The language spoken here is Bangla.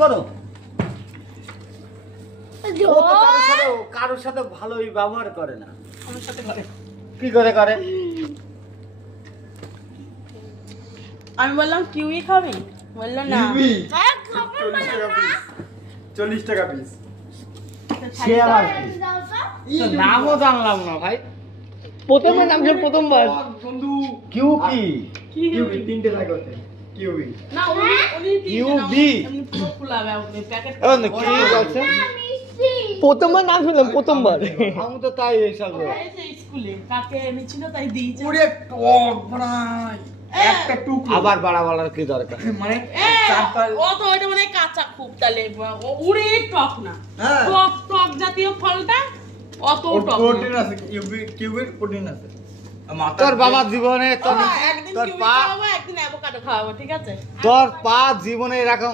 করো। কারোর সাথে ভালোই ব্যবহার করে না। আমার সাথে করে। কি করে করে? আমি বললাম কিউই খাবি, বললো না। 40 টাকা পিস। সে আবার কি? নামও জানলাম না ভাই। প্রথমবার নাম শুনলাম, প্রথমবার। বন্ধু কিউ কি? কিউবি তিনটে লাগে ওতে। কিউবি। না উনি কিউবি। এমনি পুরো খোলাবে আপনি প্যাকেট। কি বলছে? প্রথমবার নাম শুনলাম, প্রথমবার। আমি তো তাই এইসব স্কুলে কাকে এনেছিল তাই দিয়েছে। ওরে টক ভাই। একটা টুকরো। আবার বাড়াবার কি দরকার? মানে এ, চারপাল। ও তো ওইটা মানে কাঁচা খুব, তাহলে উড়ে টক না। হ্যাঁ। টক জাতীয় ফলটা অত টক না। প্রোটিন আছে, কিউবির প্রোটিন আছে। তোর বাবা জীবনে তোর একদিন তোর কিউই পা খাওয়াবো, একদিন অ্যাভোকাডো খাওয়াবো, ঠিক আছে? তোর পা জীবনে এরকম